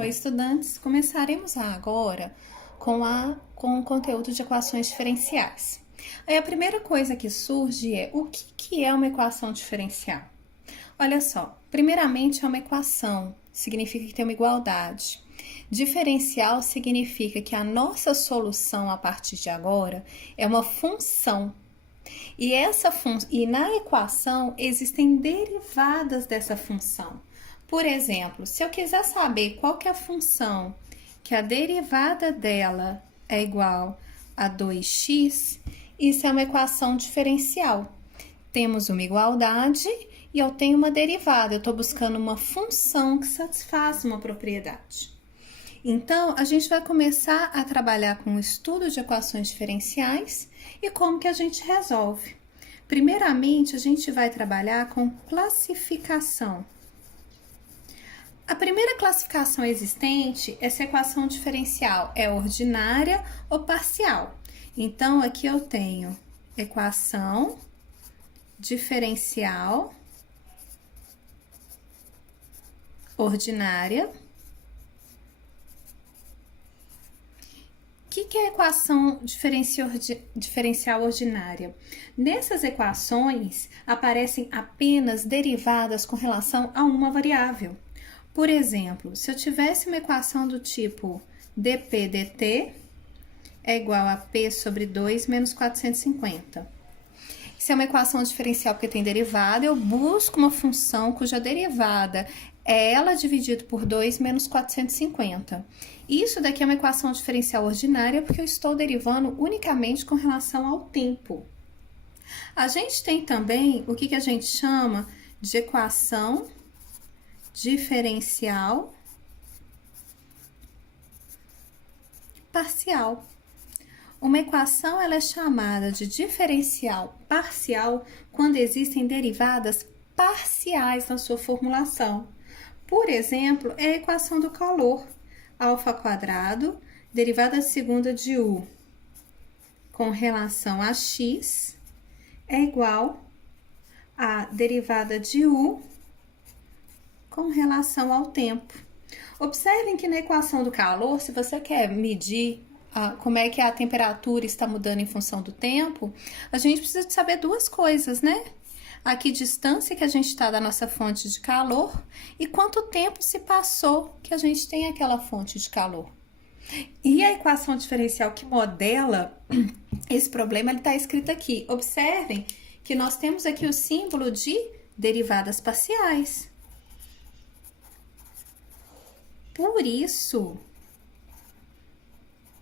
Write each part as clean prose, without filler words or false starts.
Oi, estudantes. Começaremos agora com o conteúdo de equações diferenciais. Aí a primeira coisa que surge é o que é uma equação diferencial? Olha só, primeiramente é uma equação, significa que tem uma igualdade. Diferencial significa que a nossa solução a partir de agora é uma função. E na equação existem derivadas dessa função. Por exemplo, se eu quiser saber qual que é a função que a derivada dela é igual a 2x, isso é uma equação diferencial. Temos uma igualdade e eu tenho uma derivada. Eu estou buscando uma função que satisfaz uma propriedade. Então, a gente vai começar a trabalhar com o estudo de equações diferenciais e como que a gente resolve. Primeiramente, a gente vai trabalhar com classificação. A primeira classificação existente é se a equação diferencial é ordinária ou parcial. Então, aqui eu tenho equação diferencial ordinária. O que é a equação diferencial ordinária? Nessas equações, aparecem apenas derivadas com relação a uma variável. Por exemplo, se eu tivesse uma equação do tipo dp dt é igual a p sobre 2 menos 450. Se é uma equação diferencial porque tem derivada, eu busco uma função cuja derivada é ela dividido por 2 menos 450. Isso daqui é uma equação diferencial ordinária porque eu estou derivando unicamente com relação ao tempo. A gente tem também o que a gente chama de equação diferencial parcial. Uma equação ela é chamada de diferencial parcial quando existem derivadas parciais na sua formulação. Por exemplo, é a equação do calor. Alfa quadrado, derivada segunda de U com relação a x é igual a derivada de U com relação ao tempo. Observem que na equação do calor, se você quer medir como é que a temperatura está mudando em função do tempo, a gente precisa de saber duas coisas, né? A que distância que a gente está da nossa fonte de calor e quanto tempo se passou que a gente tem aquela fonte de calor. E a equação diferencial que modela esse problema, ele está escrito aqui. Observem que nós temos aqui o símbolo de derivadas parciais. Por isso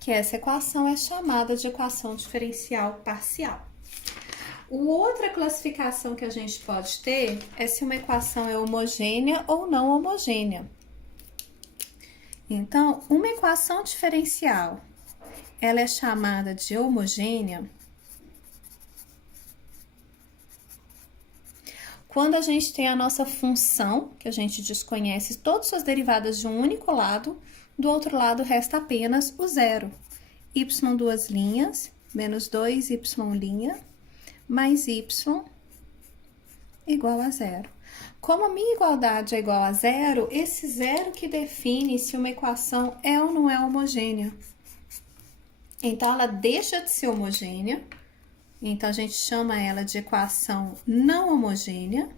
que essa equação é chamada de equação diferencial parcial. Outra classificação que a gente pode ter é se uma equação é homogênea ou não homogênea. Então, uma equação diferencial, ela é chamada de homogênea quando a gente tem a nossa função, que a gente desconhece todas suas derivadas de um único lado, do outro lado resta apenas o zero. Y duas linhas, menos 2y' mais y igual a zero. Como a minha igualdade é igual a zero, esse zero que define se uma equação é ou não é homogênea. Então, ela deixa de ser homogênea. Então, a gente chama ela de equação não homogênea.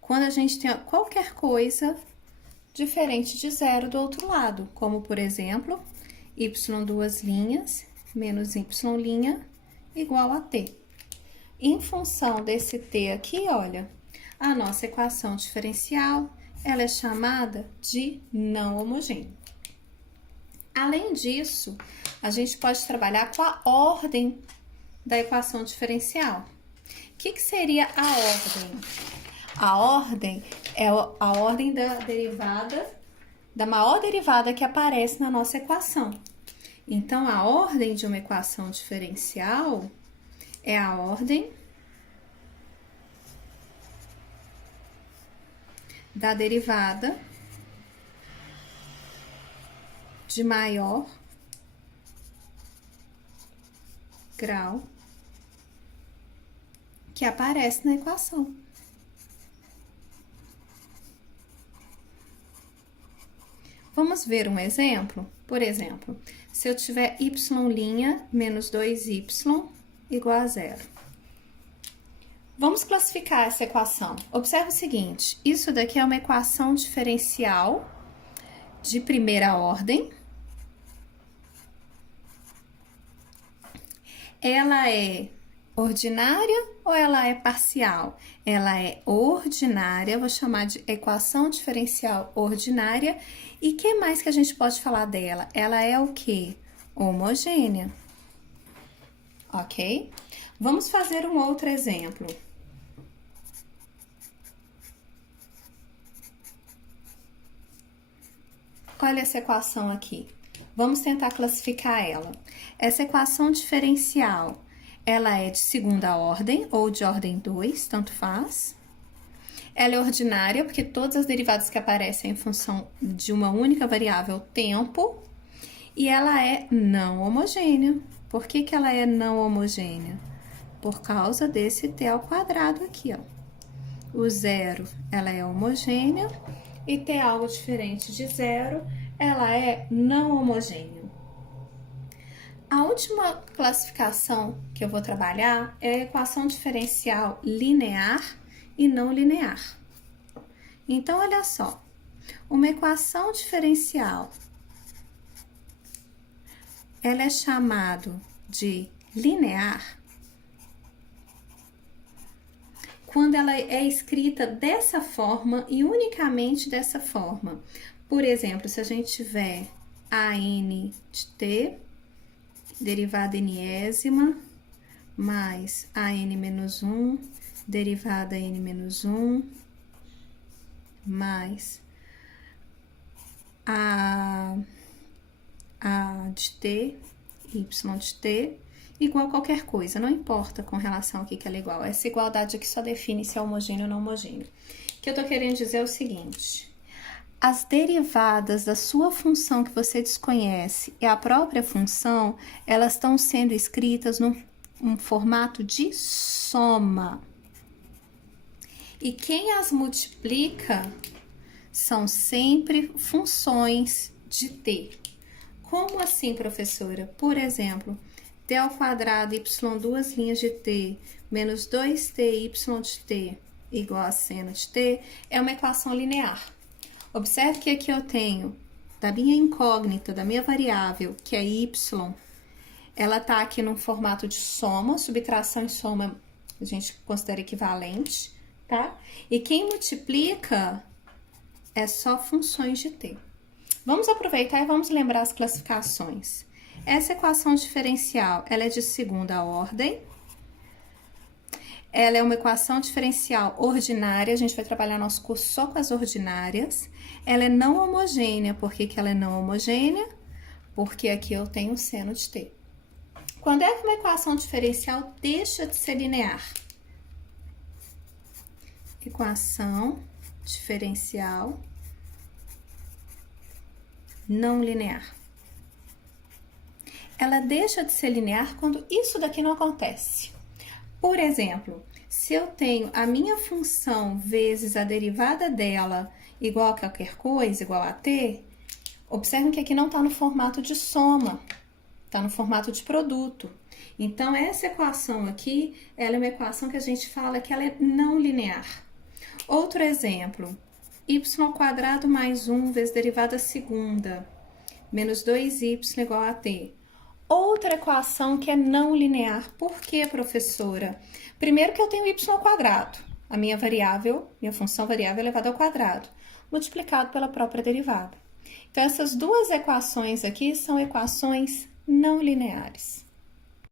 Quando a gente tem qualquer coisa diferente de zero do outro lado, como, por exemplo, y duas linhas menos y' igual a t. Em função desse t aqui, olha, a nossa equação diferencial, ela é chamada de não homogênea. Além disso, a gente pode trabalhar com a ordem da equação diferencial. O que seria a ordem? A ordem é a ordem da derivada, da maior derivada que aparece na nossa equação. Então, a ordem de uma equação diferencial é a ordem da derivada de maior grau que aparece na equação. Vamos ver um exemplo? Por exemplo, se eu tiver y' menos 2y igual a zero. Vamos classificar essa equação. Observe o seguinte, isso daqui é uma equação diferencial de primeira ordem. Ela é ordinária ou ela é parcial? Ela é ordinária, vou chamar de equação diferencial ordinária. E o que mais que a gente pode falar dela? Ela é o quê? Homogênea. Ok? Vamos fazer um outro exemplo. Olha essa equação aqui. Vamos tentar classificar ela. Essa equação diferencial, ela é de segunda ordem ou de ordem 2, tanto faz. Ela é ordinária, porque todas as derivadas que aparecem em função de uma única variável, tempo. E ela é não homogênea. Por que que ela é não homogênea? Por causa desse t ao quadrado aqui, ó. O zero, ela é homogênea. E t algo diferente de zero, ela é não homogênea. A última classificação que eu vou trabalhar é a equação diferencial linear e não linear. Então, olha só, uma equação diferencial, ela é chamada de linear quando ela é escrita dessa forma e unicamente dessa forma. Por exemplo, se a gente tiver a n de t, derivada nésima, mais a n menos 1, derivada n menos 1, mais a de t, y de t, igual a qualquer coisa, não importa com relação ao que ela é igual. Essa igualdade aqui só define se é homogêneo ou não homogêneo. O que eu tô querendo dizer é o seguinte: as derivadas da sua função que você desconhece e a própria função, elas estão sendo escritas num formato de soma. E quem as multiplica são sempre funções de t. Como assim, professora? Por exemplo, t ao quadrado y duas linhas de t menos 2ty de t igual a seno de t é uma equação linear. Observe que aqui eu tenho da minha incógnita, da minha variável, que é y, ela tá aqui num formato de soma, subtração e soma a gente considera equivalente, tá? E quem multiplica é só funções de t. Vamos aproveitar e vamos lembrar as classificações. Essa equação diferencial, ela é de segunda ordem. Ela é uma equação diferencial ordinária, a gente vai trabalhar nosso curso só com as ordinárias. Ela é não homogênea, por que que ela é não homogênea? Porque aqui eu tenho seno de t. Quando é que uma equação diferencial deixa de ser linear? Equação diferencial não linear. Ela deixa de ser linear quando isso daqui não acontece. Por exemplo, se eu tenho a minha função vezes a derivada dela igual a qualquer coisa, igual a t, observem que aqui não está no formato de soma, está no formato de produto. Então, essa equação aqui, ela é uma equação que a gente fala que ela é não linear. Outro exemplo, y² mais 1 vezes derivada segunda, menos 2y igual a t. Outra equação que é não linear. Por quê, professora? Primeiro que eu tenho y², a minha variável, minha função variável elevada ao quadrado, multiplicado pela própria derivada. Então, essas duas equações aqui são equações não lineares.